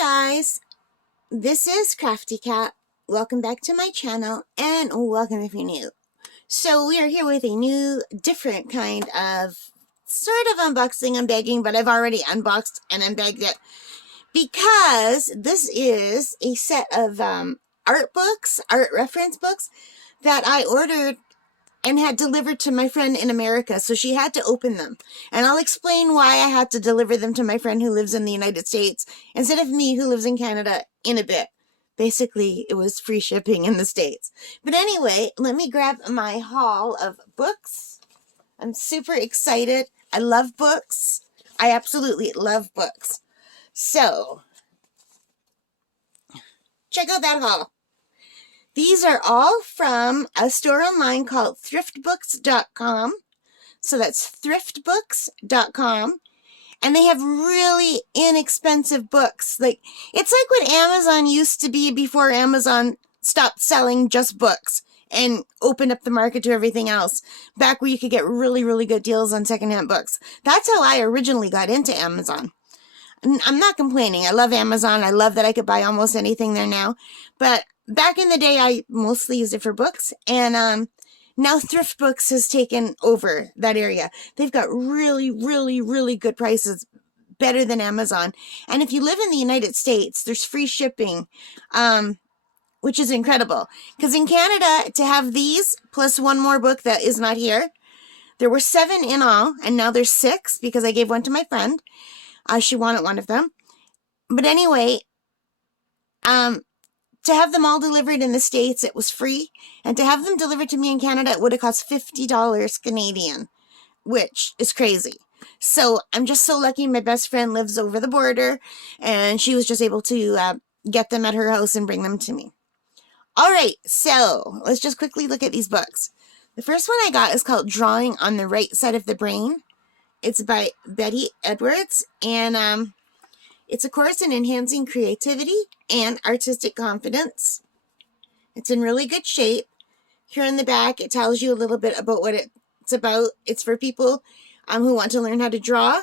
guys, this is Crafty Cat. Welcome back to my channel and welcome if you're new. So we are here with a new, different kind of sort of unboxing and bagging, but I've already unboxed and unbagged it because this is a set of art books, art reference books that I ordered and had delivered to my friend in America, so she had to open them. And I'll explain why I had to deliver them to my friend who lives in the United States instead of me who lives in Canada in a bit. Basically, it was free shipping in the States. But anyway, let me grab my haul of books. I'm super excited. I love books. I absolutely love books. So, check out that haul. These are all from a store online called Thriftbooks.com. So that's Thriftbooks.com. And they have really inexpensive books. It's like what Amazon used to be before Amazon stopped selling just books and opened up the market to everything else. Back where you could get really, really good deals on secondhand books. That's how I originally got into Amazon. I'm not complaining. I love Amazon. I love that I could buy almost anything there now. But back in the day, I mostly used it for books. And now Thriftbooks has taken over that area. They've got really, really, really good prices, better than Amazon. And if you live in the United States, there's free shipping, which is incredible. Because in Canada, to have these plus one more book that is not here, there were 7 in all, and now there's 6 because I gave one to my friend. She wanted one of them. But anyway, to have them all delivered in the States, it was free. And to have them delivered to me in Canada, it would have cost $50 Canadian, which is crazy. So I'm just so lucky my best friend lives over the border, and she was just able to get them at her house and bring them to me. All right, so let's just quickly look at these books. The first one I got is called Drawing on the Right Side of the Brain. It's by Betty Edwards, and it's a course in enhancing creativity and artistic confidence. It's in really good shape. Here in the back, it tells you a little bit about what it's about. It's for people who want to learn how to draw.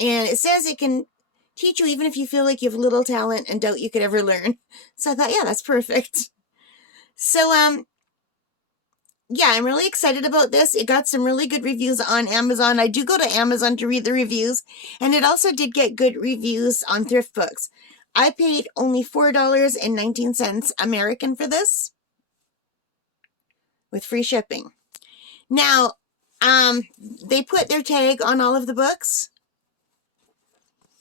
And it says it can teach you even if you feel like you have little talent and doubt you could ever learn. So I thought, yeah, that's perfect. So, yeah, I'm really excited about this. It got some really good reviews on Amazon. I do go to Amazon to read the reviews, and it also did get good reviews on Thriftbooks. I paid only $4.19 American for this with free shipping. Now, they put their tag on all of the books.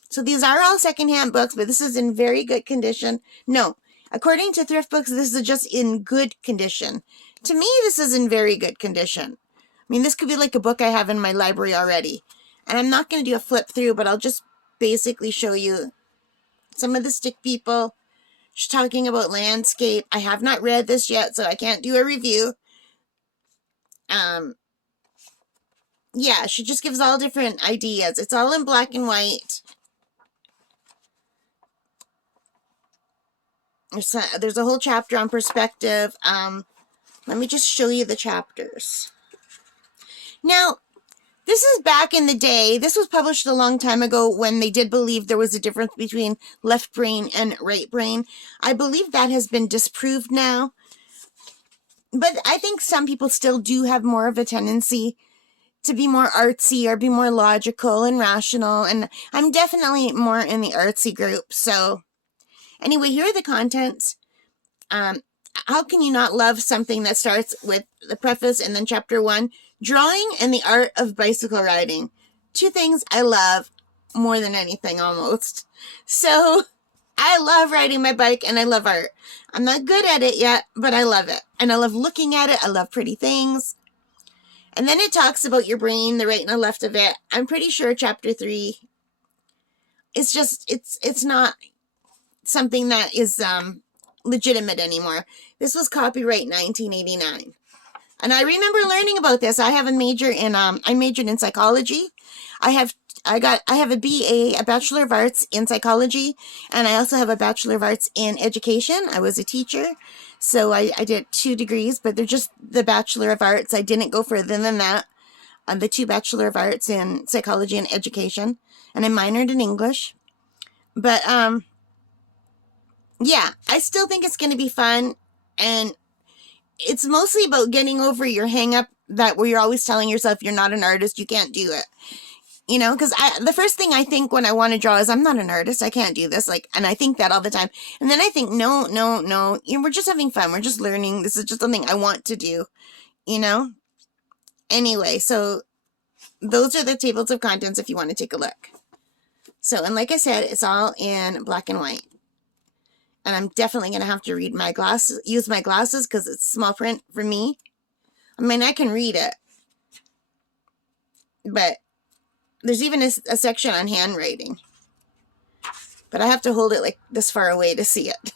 So these are all secondhand books, but this is in very good condition. No, according to Thriftbooks, this is just in good condition. To me, this is in very good condition. I mean, this could be like a book I have in my library already. And I'm not going to do a flip through, but I'll just basically show you some of the stick people. She's talking about landscape. I have not read this yet, so I can't do a review. Yeah, she just gives all different ideas. It's all in black and white. There's a whole chapter on perspective. Let me just show you the chapters. Now, this is back in the day. This was published a long time ago when they did believe there was a difference between left brain and right brain. I believe that has been disproved now. But I think some people still do have more of a tendency to be more artsy or be more logical and rational. And I'm definitely more in the artsy group. So anyway, here are the contents. How can you not love something that starts with the preface and then chapter 1? Drawing and the art of bicycle riding. 2 things I love more than anything almost. So I love riding my bike and I love art. I'm not good at it yet, but I love it. And I love looking at it. I love pretty things. And then it talks about your brain, the right and the left of it. I'm pretty sure chapter 3, it's just, it's not something that is legitimate anymore. This was copyright 1989. And I remember learning about this. I have a major in I majored in psychology. I have a BA, a Bachelor of Arts in Psychology, and I also have a Bachelor of Arts in Education. I was a teacher, so I did 2 degrees, but they're just the Bachelor of Arts. I didn't go further than that. The 2 Bachelor of Arts in Psychology and Education, and I minored in English. But yeah, I still think it's going to be fun. And it's mostly about getting over your hang up that where you're always telling yourself you're not an artist, you can't do it. You know, because the first thing I think when I want to draw is I'm not an artist, I can't do this. Like, and I think that all the time. And then I think, no, no, no, you know, we're just having fun. We're just learning. This is just something I want to do, you know? Anyway, so those are the tables of contents if you want to take a look. So, and like I said, it's all in black and white. And I'm definitely going to have to read my glasses, use my glasses because it's small print for me. I mean, I can read it, but there's even a section on handwriting. But I have to hold it like this far away to see it,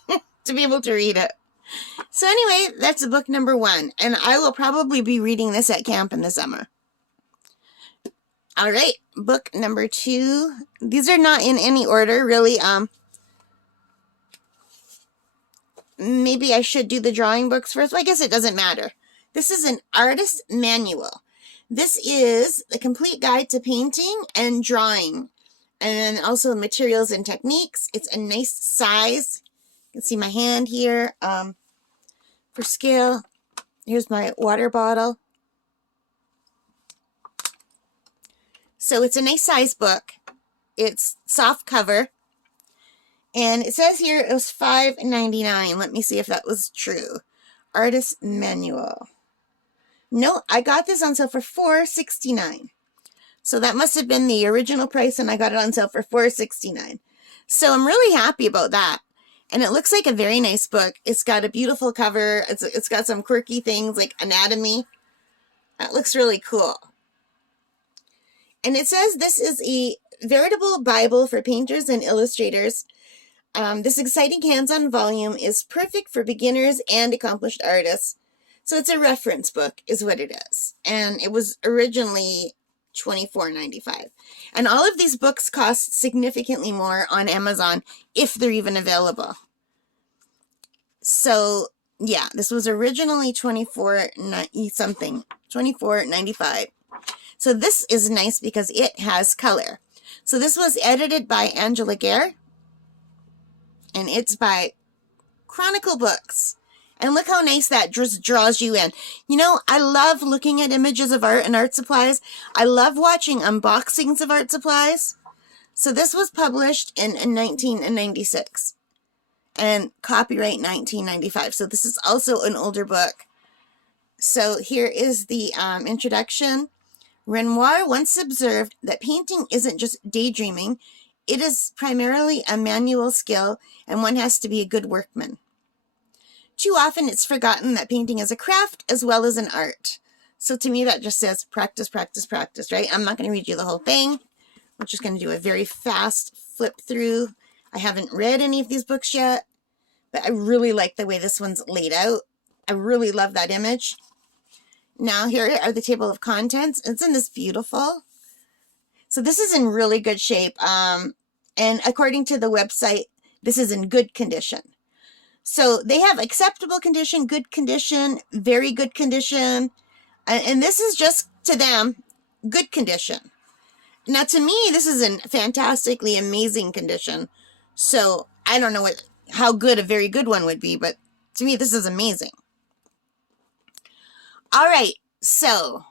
to be able to read it. So anyway, that's book number 1. And I will probably be reading this at camp in the summer. All right, book number 2. These are not in any order, really. Maybe I should do the drawing books first. Well, I guess it doesn't matter. This is an artist manual. This is the complete guide to painting and drawing, and also materials and techniques. It's a nice size. You can see my hand here. For scale, here's my water bottle. So it's a nice size book. It's soft cover. And it says here it was $5.99. Let me see if that was true. Artist manual. No, I got this on sale for $4.69. So that must have been the original price, and I got it on sale for $4.69. So I'm really happy about that. And it looks like a very nice book. It's got a beautiful cover. It's got some quirky things like anatomy. That looks really cool. And it says this is a veritable Bible for painters and illustrators. This exciting hands-on volume is perfect for beginners and accomplished artists. So it's a reference book is what it is. And it was originally $24.95. And all of these books cost significantly more on Amazon if they're even available. So yeah, this was originally $24.95. So this is nice because it has color. So this was edited by Angela Gare, and it's by Chronicle Books. And look how nice that just draws you in. You know, I love looking at images of art and art supplies. I love watching unboxings of art supplies. So this was published in 1996 and copyright 1995. So this is also an older book. So here is the introduction. Renoir once observed that painting isn't just daydreaming. It is primarily a manual skill, and one has to be a good workman. Too often it's forgotten that painting is a craft as well as an art. So to me that just says practice, practice, practice, right? I'm not going to read you the whole thing. I'm just going to do a very fast flip through. I haven't read any of these books yet, but I really like the way this one's laid out. I really love that image. Now here are the table of contents. Isn't this beautiful? So this is in really good shape. And according to the website, this is in good condition. So they have acceptable condition, good condition, very good condition. And this is just to them, good condition. Now to me, this is in fantastically amazing condition. So I don't know how good a very good one would be, but to me, this is amazing. All right, so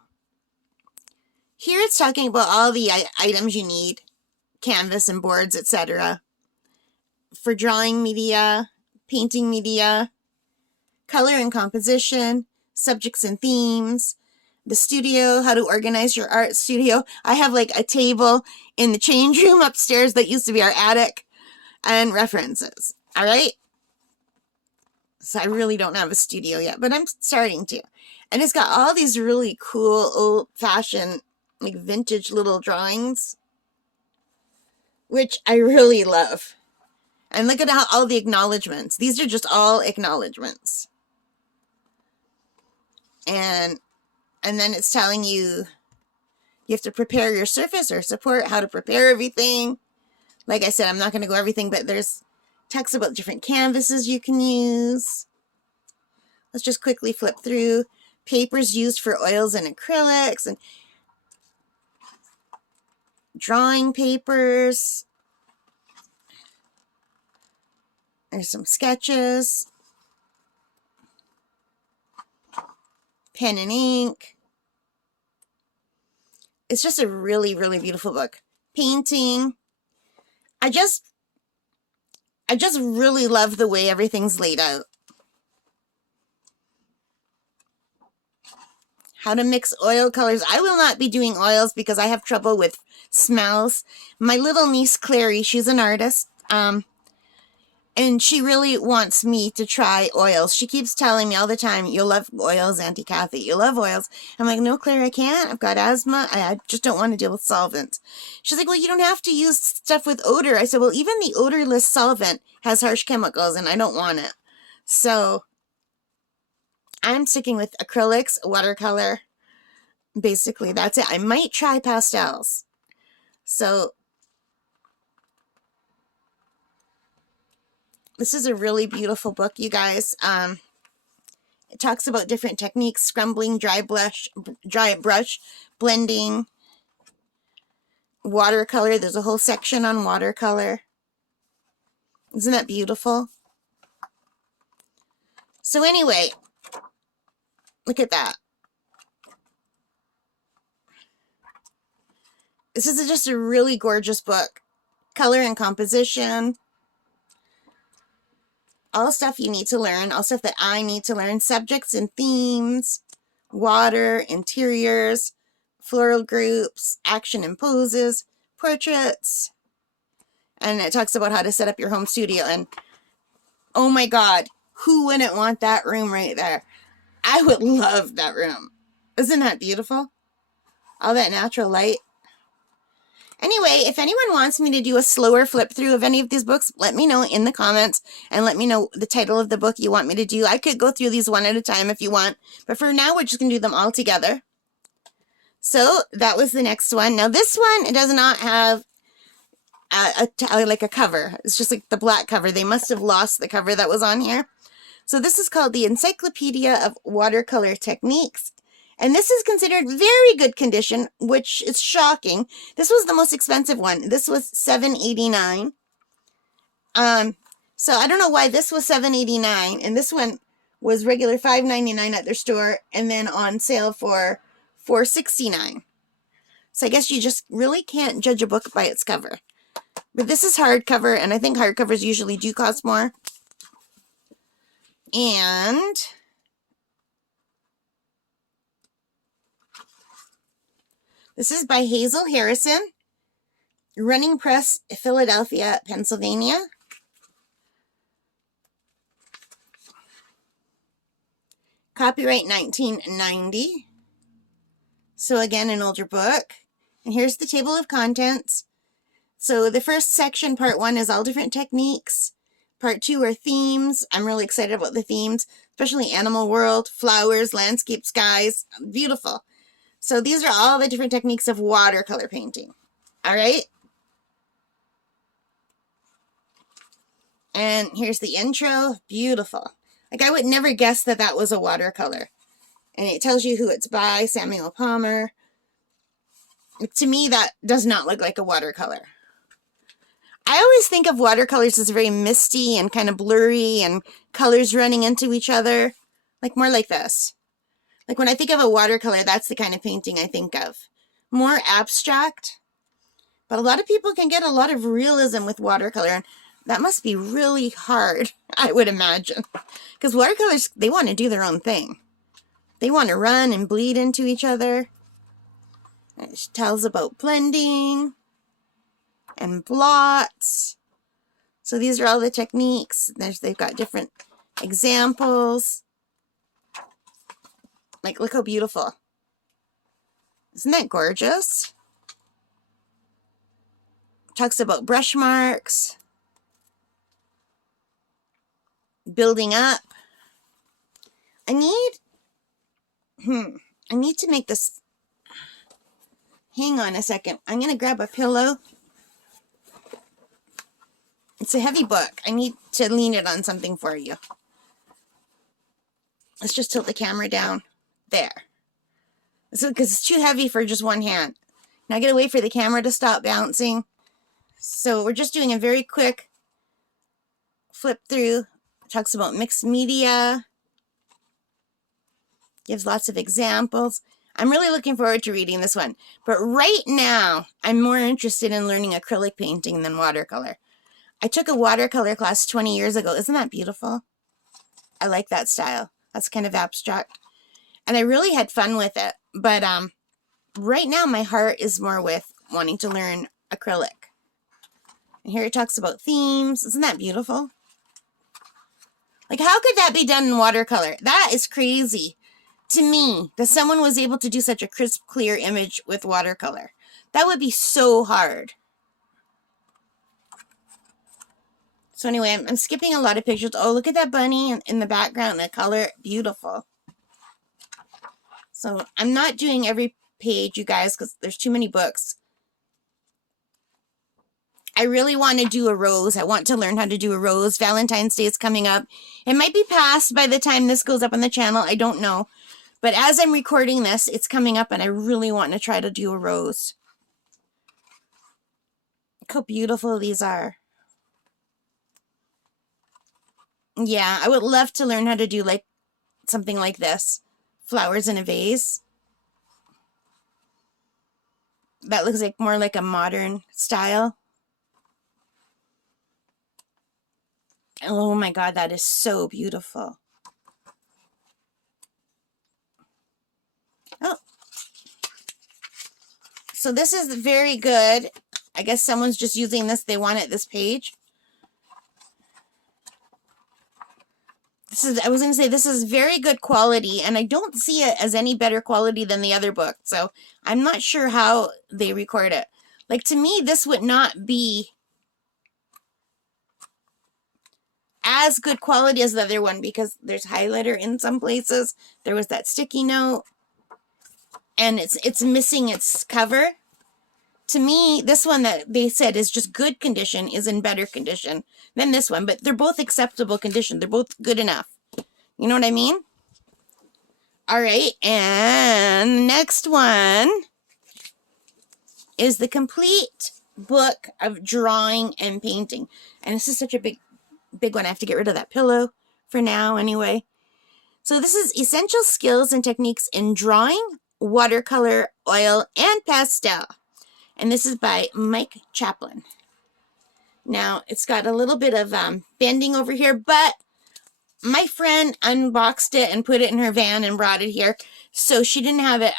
here it's talking about all the items you need, canvas and boards, etc. for drawing media, painting media, color and composition, subjects and themes, the studio, how to organize your art studio. I have like a table in the change room upstairs that used to be our attic, and references. All right. So I really don't have a studio yet, but I'm starting to. And it's got all these really cool old-fashioned, like vintage little drawings, which I really love. And look at how all the acknowledgments. These are just all acknowledgments. And then it's telling you have to prepare your surface or support, how to prepare everything. Like I said, I'm not going to go everything, but there's text about different canvases you can use. Let's just quickly flip through. Papers used for oils and acrylics, and drawing papers. There's some sketches, pen and ink. It's just a really, really beautiful book. Painting. I just really love the way everything's laid out. How to mix oil colors. I will not be doing oils because I have trouble with smells. My little niece Clary, she's an artist, and she really wants me to try oils. She keeps telling me all the time, "You'll love oils, Auntie Kathy. You'll love oils." I'm like, "No, Claire, I can't. I've got asthma. I just don't want to deal with solvents." She's like, "Well, you don't have to use stuff with odor." I said, "Well, even the odorless solvent has harsh chemicals, and I don't want it." So I'm sticking with acrylics, watercolor. Basically, that's it. I might try pastels. So this is a really beautiful book, you guys. It talks about different techniques: scrubbing, dry brush, blending, watercolor. There's a whole section on watercolor. Isn't that beautiful? So anyway, look at that. This is just a really gorgeous book. Color and composition. All stuff you need to learn. All stuff that I need to learn. Subjects and themes. Water, interiors, floral groups, action and poses, portraits. And it talks about how to set up your home studio. And oh my God, who wouldn't want that room right there? I would love that room. Isn't that beautiful? All that natural light. Anyway, if anyone wants me to do a slower flip through of any of these books, let me know in the comments and let me know the title of the book you want me to do. I could go through these one at a time if you want, but for now, we're just going to do them all together. So that was the next one. Now this one, it does not have like a cover. It's just like the black cover. They must have lost the cover that was on here. So this is called the Encyclopedia of Watercolor Techniques. And this is considered very good condition, which is shocking. This was the most expensive one. This was $7.89. So I don't know why this was $7.89 and this one was regular $5.99 at their store and then on sale for $4.69. So I guess you just really can't judge a book by its cover. But this is hardcover, and I think hardcovers usually do cost more. And this is by Hazel Harrison, Running Press, Philadelphia, Pennsylvania. Copyright 1990. So again, an older book. And here's the table of contents. So the first section, part 1, is all different techniques. Part 2 are themes. I'm really excited about the themes, especially animal world, flowers, landscape, skies. Beautiful. So these are all the different techniques of watercolor painting. All right. And here's the intro. Beautiful. Like, I would never guess that that was a watercolor. And it tells you who it's by, Samuel Palmer. To me, that does not look like a watercolor. I always think of watercolors as very misty and kind of blurry and colors running into each other. Like more like this. Like when I think of a watercolor, that's the kind of painting I think of. More abstract. But a lot of people can get a lot of realism with watercolor. And that must be really hard, I would imagine. Because watercolors, they want to do their own thing. They want to run and bleed into each other. It tells about blending and blots. So these are all the techniques. They've got different examples. Like, look how beautiful. Isn't that gorgeous? Talks about brush marks. Building up. I need to make this. Hang on a second. I'm going to grab a pillow. It's a heavy book. I need to lean it on something for you. Let's just tilt the camera down. There. Because it's too heavy for just one hand. Now I gotta wait for the camera to stop bouncing. So we're just doing a very quick flip through. It talks about mixed media. Gives lots of examples. I'm really looking forward to reading this one. But right now, I'm more interested in learning acrylic painting than watercolor. I took a watercolor class 20 years ago. Isn't that beautiful? I like that style. That's kind of abstract. And I really had fun with it. But right now, my heart is more with wanting to learn acrylic. And here it talks about themes. Isn't that beautiful? Like, how could that be done in watercolor? That is crazy to me, that someone was able to do such a crisp, clear image with watercolor. That would be so hard. So anyway, I'm skipping a lot of pictures. Oh, look at that bunny in the background. The color, beautiful. So I'm not doing every page, you guys, because there's too many books. I really want to do a rose. I want to learn how to do a rose. Valentine's Day is coming up. It might be past by the time this goes up on the channel. I don't know. But as I'm recording this, it's coming up, and I really want to try to do a rose. Look how beautiful these are. Yeah, I would love to learn how to do like something like this. Flowers in a vase. That looks like more like a modern style. Oh my God, that is so beautiful. Oh. So this is very good. I guess someone's just using this. They want it this page. I was going to say, this is very good quality, and I don't see it as any better quality than the other book. So I'm not sure how they record it. Like, to me, this would not be as good quality as the other one, because there's highlighter in some places. There was that sticky note, and it's missing its cover. To me, this one that they said is just good condition is in better condition than this one, but they're both acceptable condition. They're both good enough. You know what I mean? All right, and next one is the complete book of drawing and painting. And this is such a big one. I have to get rid of that pillow for now anyway. So this is Essential Skills and Techniques in Drawing, Watercolor, Oil, and Pastel. And this is by Mike Chaplin. Now, it's got a little bit of bending over here, but my friend unboxed it and put it in her van and brought it here. So she didn't have it,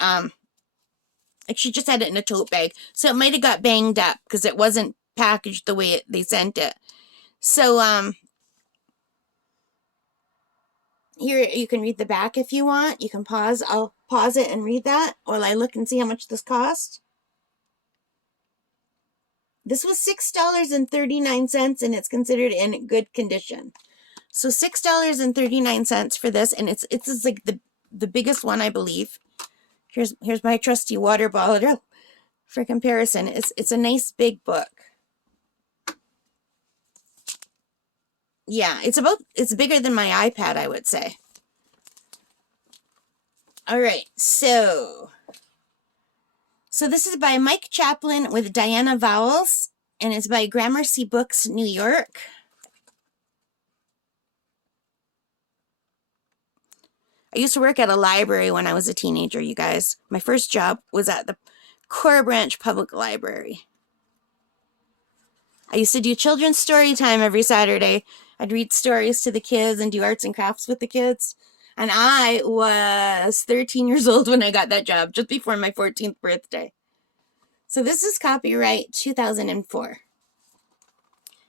like she just had it in a tote bag. So it might have got banged up because it wasn't packaged the way they sent it. So, here you can read the back if you want. You can pause. I'll pause it and read that while I look and see how much this cost. This was $6.39, and it's considered in good condition. So $6.39 for this, and it's like the biggest one, I believe. Here's my trusty water bottle for comparison. It's a nice big book. Yeah, it's bigger than my iPad, I would say. All right, so this is by Mike Chaplin with Diana Vowles, and it's by Gramercy Books, New York. I used to work at a library when I was a teenager, you guys. My first job was at the Core Branch Public Library. I used to do children's story time every Saturday. I'd read stories to the kids and do arts and crafts with the kids. And I was 13 years old when I got that job, just before my 14th birthday. So this is copyright 2004.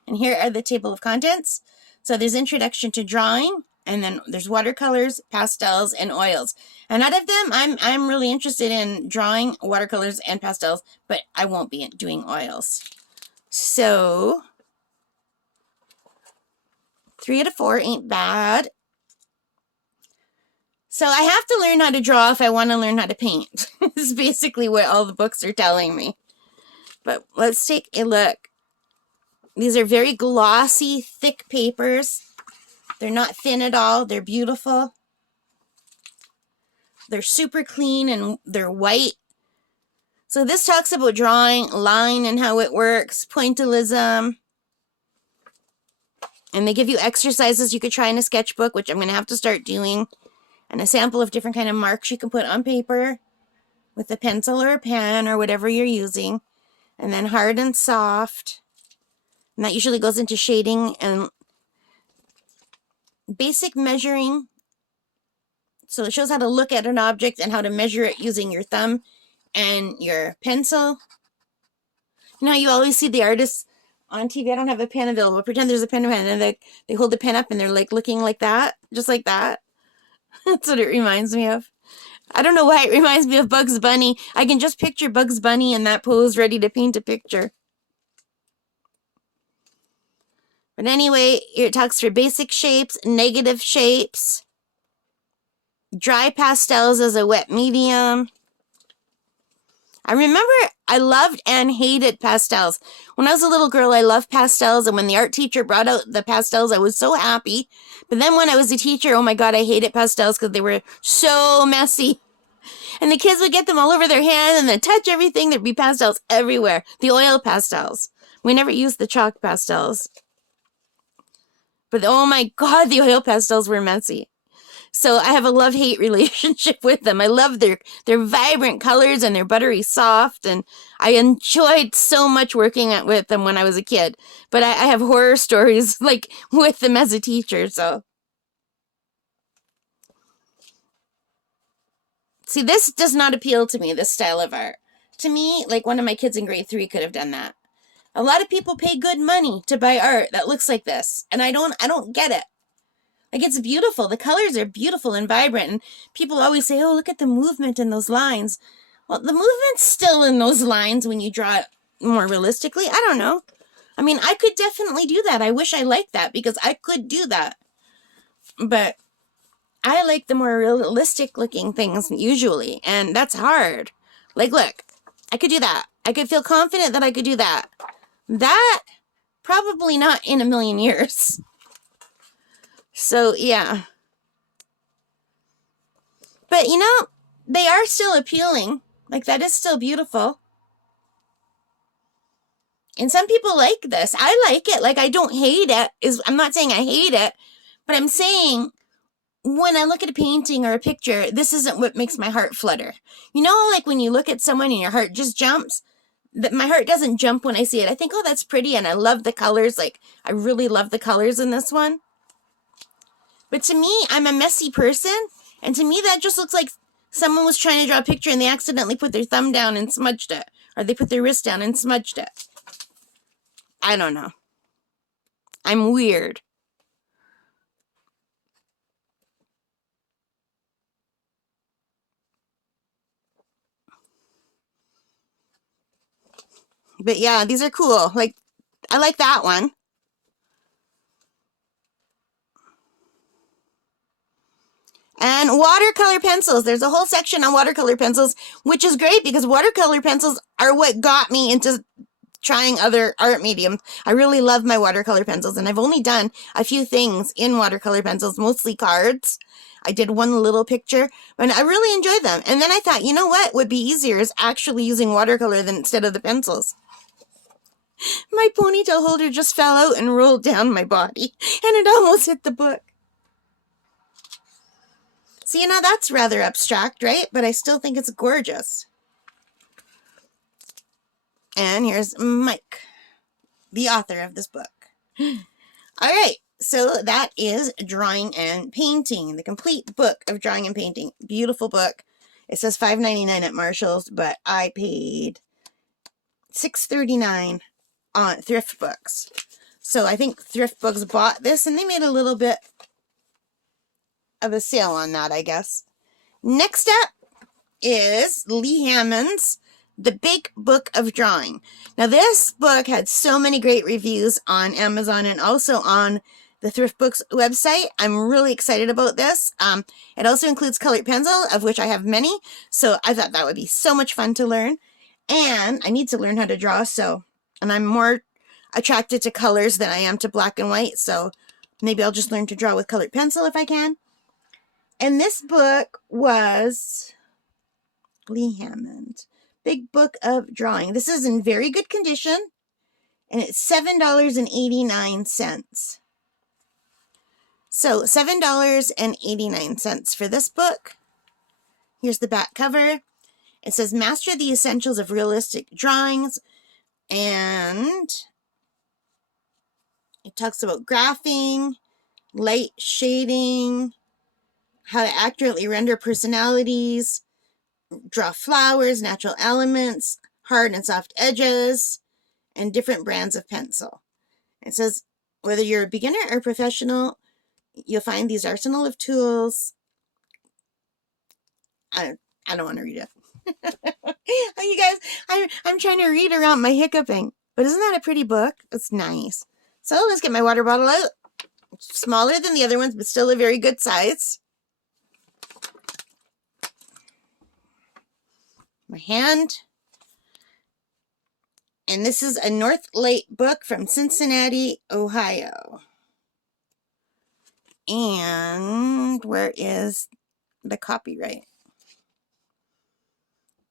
And here are the table of contents. So there's Introduction to Drawing, and then there's watercolors, pastels, and oils. And out of them, I'm really interested in drawing, watercolors, and pastels, but I won't be doing oils. So 3 out of 4 ain't bad. So I have to learn how to draw if I want to learn how to paint. This is basically what all the books are telling me. But let's take a look. These are very glossy, thick papers. They're not thin at all. They're beautiful. They're super clean and they're white. So this talks about drawing, line and how it works, pointillism. And they give you exercises you could try in a sketchbook, which I'm going to have to start doing, and a sample of different kind of marks you can put on paper with a pencil or a pen or whatever you're using. And then hard and soft. And that usually goes into shading and basic measuring. So it shows how to look at an object and how to measure it using your thumb and your pencil. You know, you always see the artists on TV. I don't have a pen available. Pretend there's a pen, and they hold the pen up and they're like looking like that, just like that. That's what it reminds me of. I don't know why it reminds me of Bugs Bunny. I can just picture Bugs Bunny in that pose, ready to paint a picture. But anyway, it talks for basic shapes, negative shapes, dry pastels as a wet medium. I remember I loved and hated pastels. When I was a little girl, I loved pastels, and when the art teacher brought out the pastels, I was so happy. But then when I was a teacher, oh my God, I hated pastels because they were so messy. And the kids would get them all over their hand and then touch everything. There'd be pastels everywhere. The oil pastels. We never used the chalk pastels. But oh my God, the oil pastels were messy. So I have a love-hate relationship with them. I love their vibrant colors and they're buttery soft. And I enjoyed so much working with them when I was a kid. But I have horror stories like with them as a teacher. So see, this does not appeal to me, this style of art. To me, like one of my kids in grade 3 could have done that. A lot of people pay good money to buy art that looks like this. And I don't get it. Like, it's beautiful. The colors are beautiful and vibrant. And people always say, oh, look at the movement in those lines. Well, the movement's still in those lines when you draw it more realistically. I don't know. I mean, I could definitely do that. I wish I liked that because I could do that. But I like the more realistic looking things usually. And that's hard. Like, look, I could do that. I could feel confident that I could do that. That, probably not in a million years. So, yeah. But, you know, they are still appealing. Like, that is still beautiful. And some people like this. I like it. Like, I don't hate it. I'm not saying I hate it. But I'm saying, when I look at a painting or a picture, this isn't what makes my heart flutter. You know, like when you look at someone and your heart just jumps? My heart doesn't jump when I see it. I think, oh, that's pretty. And I love the colors. Like, I really love the colors in this one. But to me, I'm a messy person, and to me that just looks like someone was trying to draw a picture and they accidentally put their thumb down and smudged it. Or they put their wrist down and smudged it. I don't know. I'm weird. But yeah, these are cool. Like, I like that one. And watercolor pencils. There's a whole section on watercolor pencils, which is great because watercolor pencils are what got me into trying other art mediums. I really love my watercolor pencils, and I've only done a few things in watercolor pencils, mostly cards. I did one little picture, and I really enjoyed them. And then I thought, you know what would be easier is actually using watercolor than instead of the pencils. My ponytail holder just fell out and rolled down my body, and it almost hit the book. So, you know, that's rather abstract, right? But I still think it's gorgeous. And here's Mike, the author of this book. All right, so that is Drawing and Painting, the complete book of drawing and painting. Beautiful book. It says $5.99 at Marshall's, but I paid $6.39 on Thriftbooks. So I think Thriftbooks bought this, and they made a little bit of a sale on that, I guess. Next up is Lee Hammond's The Big Book of Drawing. Now, this book had so many great reviews on Amazon and also on the Thriftbooks website. I'm really excited about this. It also includes colored pencil, of which I have many, so I thought that would be so much fun to learn. And I need to learn how to draw, and I'm more attracted to colors than I am to black and white, so maybe I'll just learn to draw with colored pencil if I can. And this book was Lee Hammond, Big Book of Drawing. This is in very good condition, and it's $7.89. So $7.89 for this book. Here's the back cover. It says Master the Essentials of Realistic Drawings, and it talks about graphing, light shading, how to accurately render personalities, draw flowers, natural elements, hard and soft edges, and different brands of pencil. It says whether you're a beginner or professional, you'll find these arsenal of tools. I don't want to read it. You guys, I'm trying to read around my hiccuping. But isn't that a pretty book? It's nice. So let's get my water bottle out. It's smaller than the other ones, but still a very good size. My hand. And this is a Northlight book from Cincinnati, Ohio. And where is the copyright?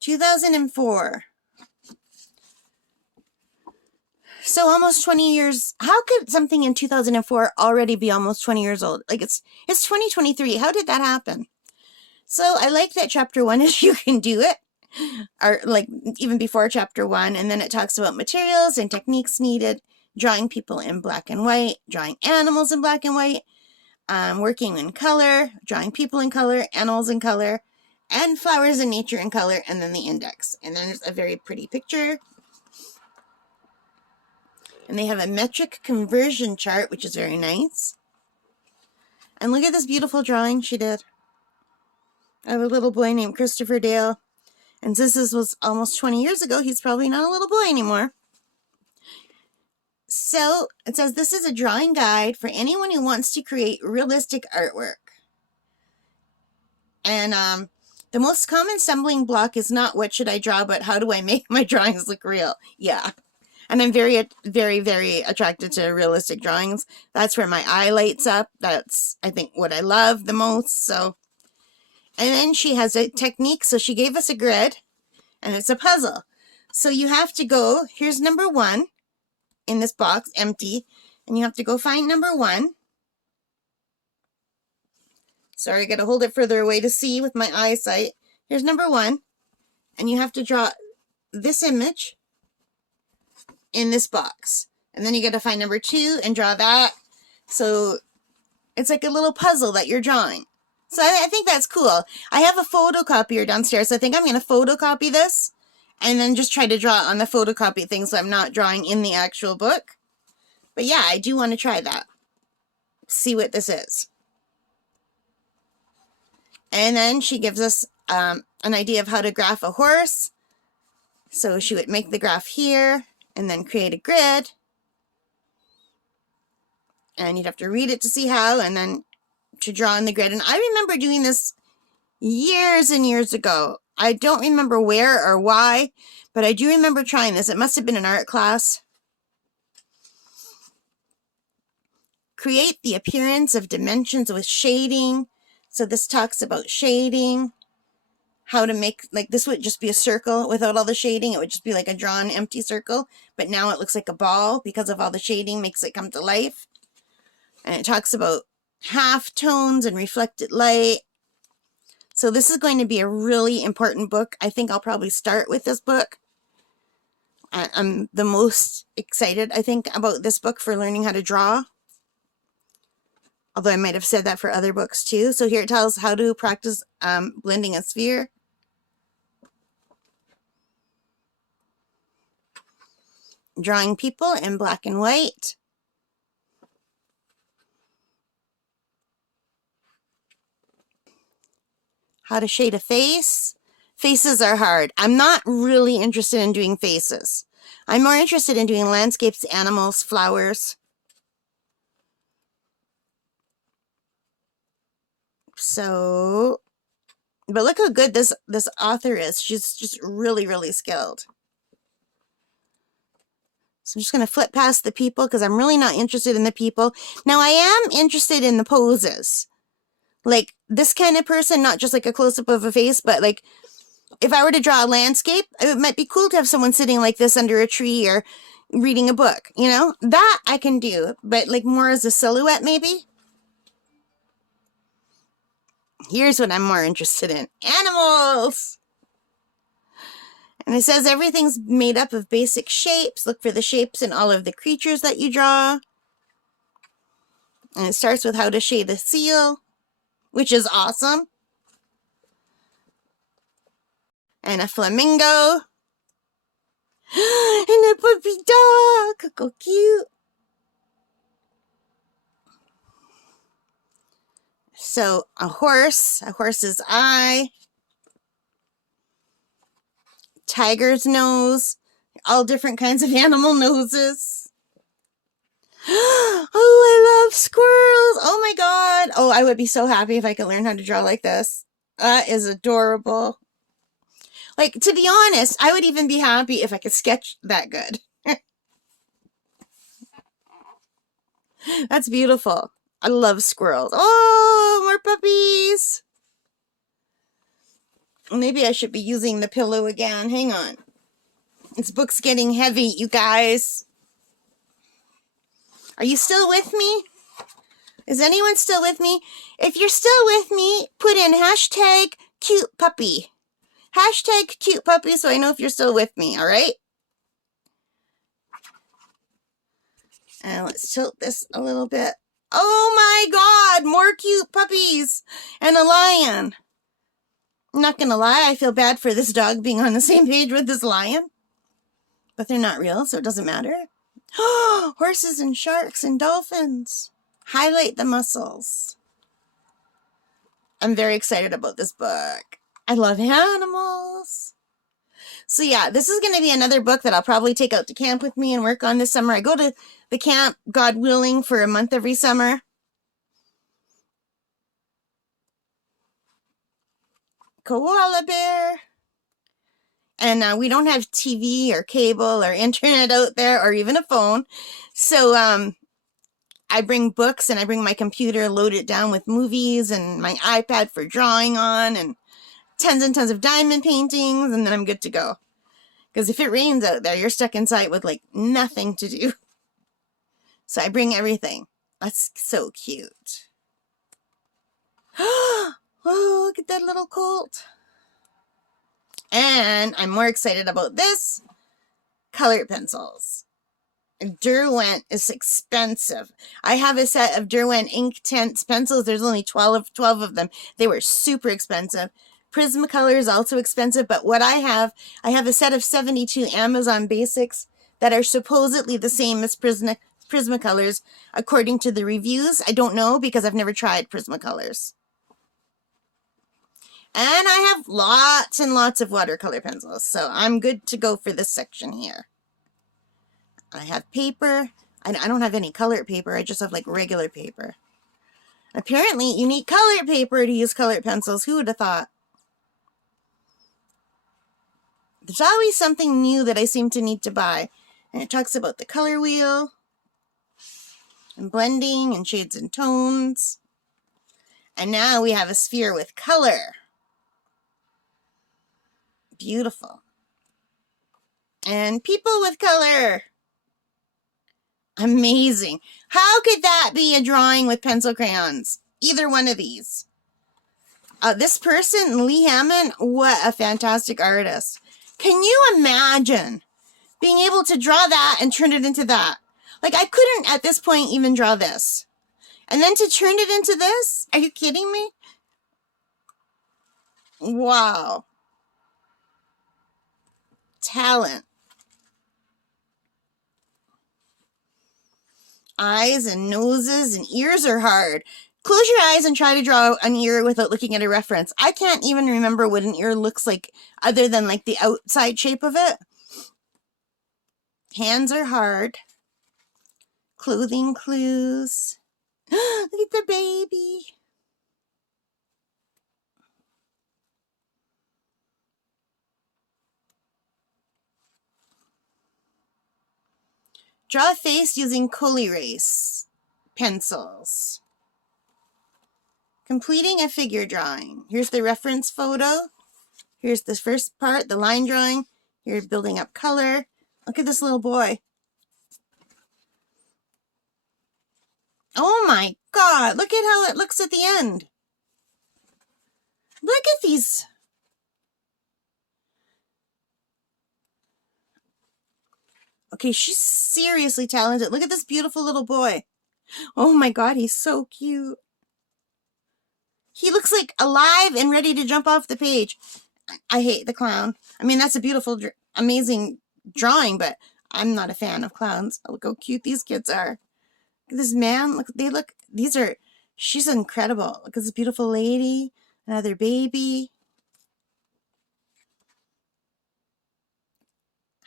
2004. So almost 20 years. How could something in 2004 already be almost 20 years old? Like it's 2023. How did that happen? So I like that chapter 1 is you can do it. Or like even before chapter 1. And then it talks about materials and techniques needed. Drawing people in black and white. Drawing animals in black and white. Working in color. Drawing people in color. Animals in color. And flowers and nature in color. And then the index. And then there's a very pretty picture. And they have a metric conversion chart, which is very nice. And look at this beautiful drawing she did of a little boy named Christopher Dale. And since this was almost 20 years ago, he's probably not a little boy anymore. So it says this is a drawing guide for anyone who wants to create realistic artwork. And the most common stumbling block is not what should I draw, but how do I make my drawings look real? Yeah. And I'm very, very, very attracted to realistic drawings. That's where my eye lights up. That's, I think, what I love the most. So, and then she has a technique. So she gave us a grid, and it's a puzzle. So you have to go, here's number 1 in this box, empty. And you have to go find number 1. Sorry, I got to hold it further away to see with my eyesight. Here's number 1. And you have to draw this image in this box. And then you got to find number 2 and draw that. So it's like a little puzzle that you're drawing. So I think that's cool. I have a photocopier downstairs. So I think I'm going to photocopy this and then just try to draw on the photocopy thing so I'm not drawing in the actual book. But yeah, I do want to try that. See what this is. And then she gives us an idea of how to graph a horse. So she would make the graph here and then create a grid. And you'd have to read it to see how, and then to draw in the grid. And I remember doing this years and years ago. I don't remember where or why, but I do remember trying this. It must have been an art class. Create the appearance of dimensions with shading. So this talks about shading. How to make, like this would just be a circle without all the shading. It would just be like a drawn empty circle. But now it looks like a ball because of all the shading makes it come to life. And it talks about half tones and reflected light. So this is going to be a really important book. I think I'll probably start with this book. I'm the most excited, I think, about this book for learning how to draw. Although I might have said that for other books too. So here it tells how to practice blending a sphere. Drawing people in black and white. How to shade a face. Faces are hard. I'm not really interested in doing faces. I'm more interested in doing landscapes, animals, flowers. So, but look how good this author is. She's just really, really skilled. So I'm just going to flip past the people because I'm really not interested in the people. Now I am interested in the poses. Like this kind of person, not just like a close-up of a face, but like if I were to draw a landscape, it might be cool to have someone sitting like this under a tree or reading a book, you know? That I can do, but like more as a silhouette maybe. Here's what I'm more interested in. Animals! And it says everything's made up of basic shapes. Look for the shapes in all of the creatures that you draw. And it starts with how to shade a seal, which is awesome. And a flamingo. And a puppy dog. How cute. So a horse's eye, tiger's nose, all different kinds of animal noses. Oh, I love squirrels. Oh my God. Oh, I would be so happy if I could learn how to draw like this. That is adorable. Like, to be honest, I would even be happy if I could sketch that good. That's beautiful. I love squirrels. Oh, more puppies. Maybe I should be using the pillow again. Hang on. This book's getting heavy, you guys. Are you still with me? Is anyone still with me? If you're still with me, put in hashtag cute puppy. Hashtag cute puppy so I know if you're still with me, all right? And let's tilt this a little bit. Oh my God, more cute puppies and a lion. I'm not gonna lie, I feel bad for this dog being on the same page with this lion. But they're not real, so it doesn't matter. Horses and sharks and dolphins. Highlight the muscles. I'm very excited about this book. I love animals. So yeah, this is going to be another book that I'll probably take out to camp with me and work on this summer. I go to the camp, God willing, for a month every summer. Koala bear. And we don't have TV or cable or internet out there or even a phone. So I bring books and I bring my computer, load it down with movies and my iPad for drawing on and tons of diamond paintings, and then I'm good to go. Because if it rains out there, you're stuck inside with like nothing to do. So I bring everything. That's so cute. Oh, look at that little colt. And I'm more excited about this. Colored pencils. Derwent is expensive. I have a set of Derwent Inktense pencils. There's only 12 of them. They were super expensive. Prismacolor is also expensive, but what I have a set of 72 Amazon Basics that are supposedly the same as Prismacolors, according to the reviews. I don't know because I've never tried Prismacolors. And I have lots and lots of watercolor pencils, so I'm good to go for this section here. I have paper. I don't have any colored paper. I just have like regular paper. Apparently, you need colored paper to use colored pencils. Who would have thought? There's always something new that I seem to need to buy. And it talks about the color wheel and blending and shades and tones. And now we have a sphere with color. Beautiful. And people with color. Amazing. How could that be a drawing with pencil crayons? Either one of these. This person, Lee Hammond, what a fantastic artist. Can you imagine being able to draw that and turn it into that? Like, I couldn't at this point even draw this. And then to turn it into this? Are you kidding me? Wow. Talent. Eyes and noses and ears are hard. Close your eyes and try to draw an ear without looking at a reference. I can't even remember what an ear looks like other than like the outside shape of it. Hands are hard. Clothing clues. Look at the baby. Draw a face using Cool Erase pencils. Completing a figure drawing. Here's the reference photo. Here's the first part, the line drawing. You're building up color. Look at this little boy. Oh my God, look at how it looks at the end. Look at these. Okay, she's seriously talented. Look at this beautiful little boy. Oh my God, he's so cute. He looks like alive and ready to jump off the page. I hate the clown. I mean, that's a beautiful, amazing drawing, but I'm not a fan of clowns. Oh, look how cute these kids are. Look at this man. Look, she's incredible. Look at this beautiful lady. Another baby.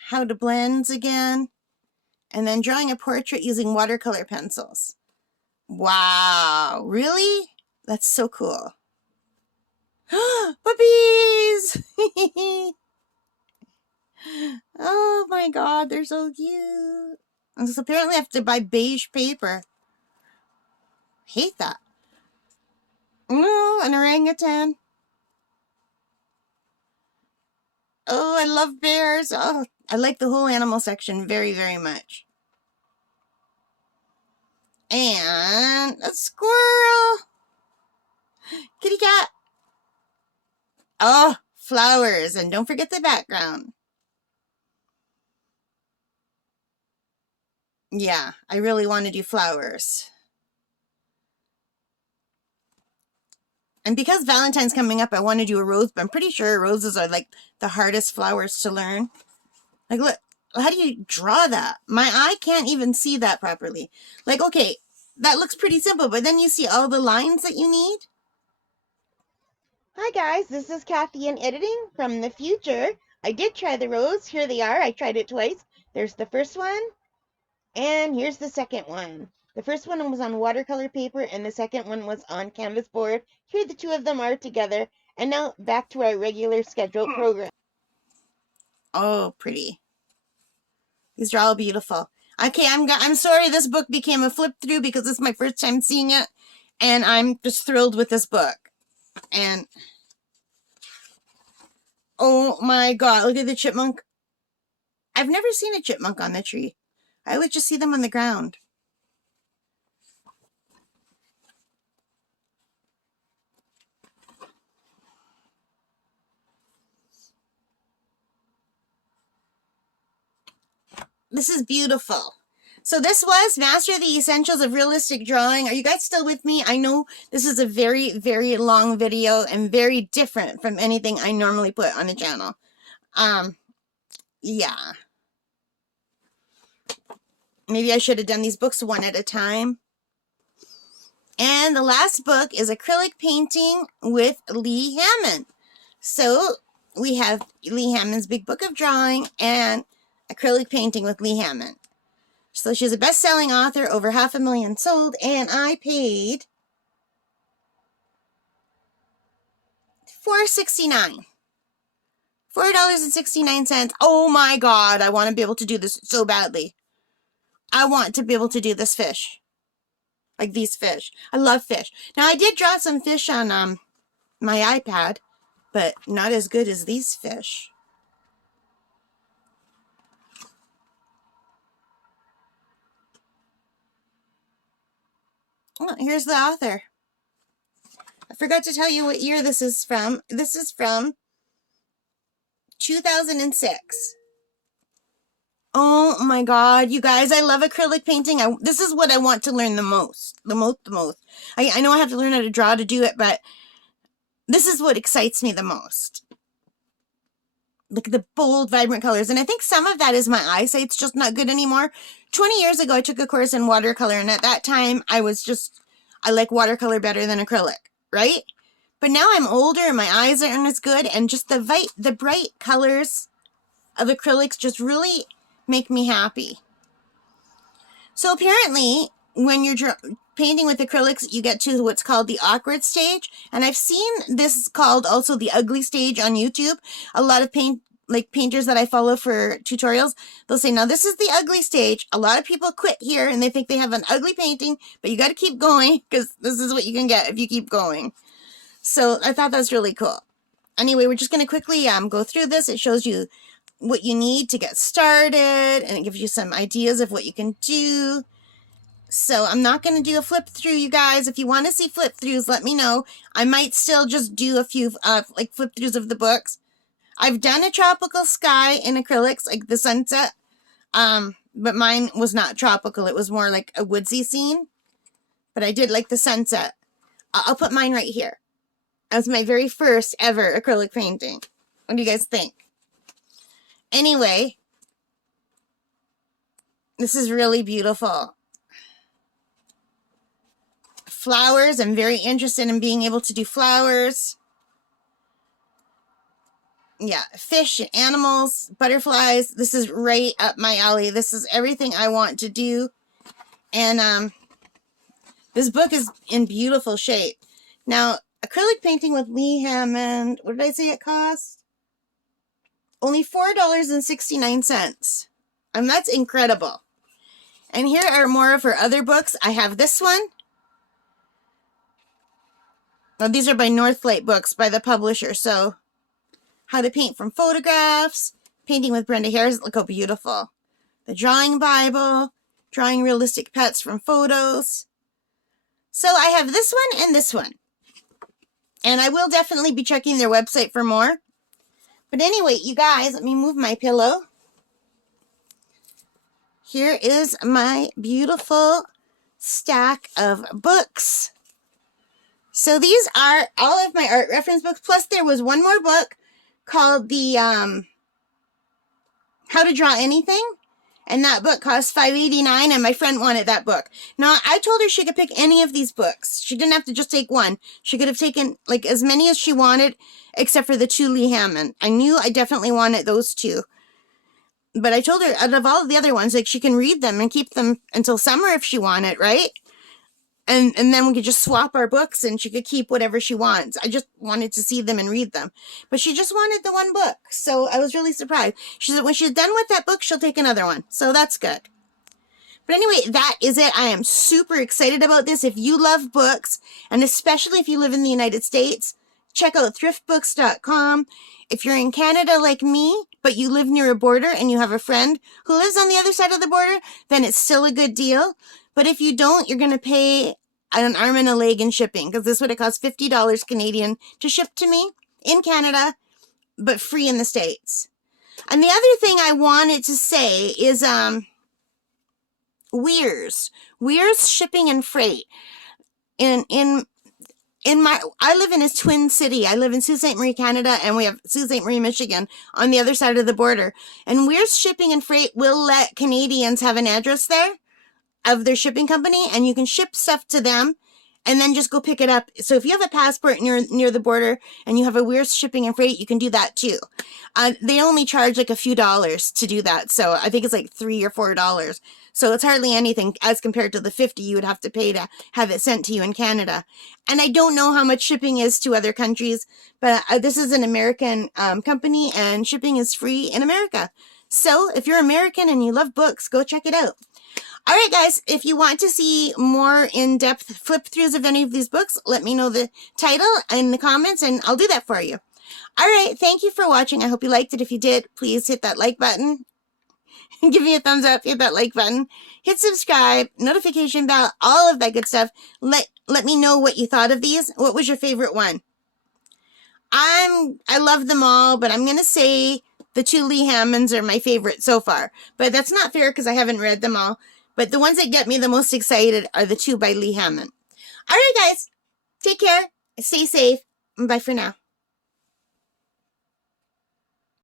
How to blends again. And then drawing a portrait using watercolor pencils. Wow, really? That's so cool. Puppies! Oh my God, they're so cute. And so apparently I have to buy beige paper. Hate that. Oh, an orangutan. Oh, I love bears. Oh, I like the whole animal section very, very much. And a squirrel. Kitty cat. Oh, flowers. And don't forget the background. Yeah, I really want to do flowers. And because Valentine's coming up, I want to do a rose, but I'm pretty sure roses are like the hardest flowers to learn. Like, look, how do you draw that? My eye can't even see that properly. Like, okay, that looks pretty simple, but then you see all the lines that you need. Hi guys, this is Kathy in editing from the future. I did try the rose. Here they are. I tried it twice. There's the first one, and here's the second one. The first one was on watercolor paper, and the second one was on canvas board. Here the two of them are together. And now back to our regular scheduled program. Oh, pretty. These are all beautiful. Okay, I'm sorry this book became a flip through because this is my first time seeing it, and I'm just thrilled with this book. And oh my God, look at the chipmunk. I've never seen a chipmunk on the tree. I would just see them on the ground. This is beautiful. So this was Master the Essentials of Realistic Drawing. Are you guys still with me? I know this is a very, very long video and very different from anything I normally put on the channel. Yeah. Maybe I should have done these books one at a time. And the last book is acrylic painting with Lee Hammond. So we have Lee Hammond's Big Book of Drawing and acrylic painting with Lee Hammond. So she's a best-selling author, over 500,000 sold, and I paid $4.69. $4.69. Oh my God, I want to be able to do this so badly. I want to be able to do this fish. Like these fish. I love fish. Now, I did draw some fish on my iPad, but not as good as these fish. Oh, here's the author. I forgot to tell you what year this is from. This is from 2006. Oh my God, you guys, I love acrylic painting. This is what I want to learn the most. The most. I know I have to learn how to draw to do it, but this is what excites me the most. Look at the bold, vibrant colors. And I think some of that is my eyesight's just not good anymore. 20 years ago, I took a course in watercolor, and at that time, I like watercolor better than acrylic, right? But now I'm older, and my eyes aren't as good, and just the bright colors of acrylics just really make me happy. So apparently, when you're painting with acrylics, you get to what's called the awkward stage. And I've seen this called also the ugly stage on YouTube. A lot of painters that I follow for tutorials, they'll say, now this is the ugly stage. A lot of people quit here and they think they have an ugly painting, but you got to keep going because this is what you can get if you keep going. So I thought that's really cool. Anyway, we're just going to quickly go through this. It shows you what you need to get started, and it gives you some ideas of what you can do. So I'm not going to do a flip through, you guys. If you want to see flip throughs, let me know. I might still just do a few like flip throughs of the books. I've done a tropical sky in acrylics, like the sunset. But mine was not tropical. It was more like a woodsy scene. But I did like the sunset. I'll put mine right here. That was my very first ever acrylic painting. What do you guys think? Anyway, this is really beautiful. Flowers. I'm very interested in being able to do flowers. Yeah, fish, animals, butterflies. This is right up my alley. This is everything I want to do. And this book is in beautiful shape. Now, acrylic painting with Lee Hammond, what did I say it cost? Only $4.69. And that's incredible. And here are more of her other books. I have this one. Now, these are by Northlight Books, by the publisher. So, How to Paint from Photographs, Painting with Brenda Harris. Look how beautiful. The Drawing Bible, Drawing Realistic Pets from Photos. So I have this one and this one. And I will definitely be checking their website for more. But anyway, you guys, let me move my pillow. Here is my beautiful stack of books. So these are all of my art reference books. Plus there was one more book called the How to Draw Anything. And that book cost $5.89, and my friend wanted that book. Now, I told her she could pick any of these books. She didn't have to just take one. She could have taken, like, as many as she wanted, except for the 2 Lee Hammond. I knew I definitely wanted those 2. But I told her, out of all of the other ones, like, she can read them and keep them until summer if she wanted, right? And then we could just swap our books and she could keep whatever she wants. I just wanted to see them and read them. But she just wanted the one book. So I was really surprised. She said when she's done with that book, she'll take another one. So that's good. But anyway, that is it. I am super excited about this. If you love books, and especially if you live in the United States, check out Thriftbooks.com. If you're in Canada like me, but you live near a border and you have a friend who lives on the other side of the border, then it's still a good deal. But if you don't, you're going to pay an arm and a leg in shipping, because this would have cost $50 Canadian to ship to me in Canada, but free in the States. And the other thing I wanted to say is Weir's shipping and freight. I live in a twin city. I live in Sault Ste. Marie, Canada, and we have Sault Ste. Marie, Michigan on the other side of the border. And Weir's shipping and freight will let Canadians have an address there of their shipping company, and you can ship stuff to them and then just go pick it up. So if you have a passport near the border and you have a Weir's shipping and freight, you can do that too. They only charge like a few dollars to do that. So I think it's like $3 or $4. So it's hardly anything as compared to the $50 you would have to pay to have it sent to you in Canada. And I don't know how much shipping is to other countries, but this is an American company, and shipping is free in America. So if you're American and you love books, go check it out. All right, guys, if you want to see more in-depth flip-throughs of any of these books, let me know the title in the comments, and I'll do that for you. All right, thank you for watching. I hope you liked it. If you did, please hit that like button. Give me a thumbs up, hit that like button. Hit subscribe, notification bell, all of that good stuff. Let me know what you thought of these. What was your favorite one? I love them all, but I'm going to say the 2 Lee Hammonds are my favorite so far. But that's not fair because I haven't read them all. But the ones that get me the most excited are the 2 by Lee Hammond. All right, guys. Take care. Stay safe. Bye for now.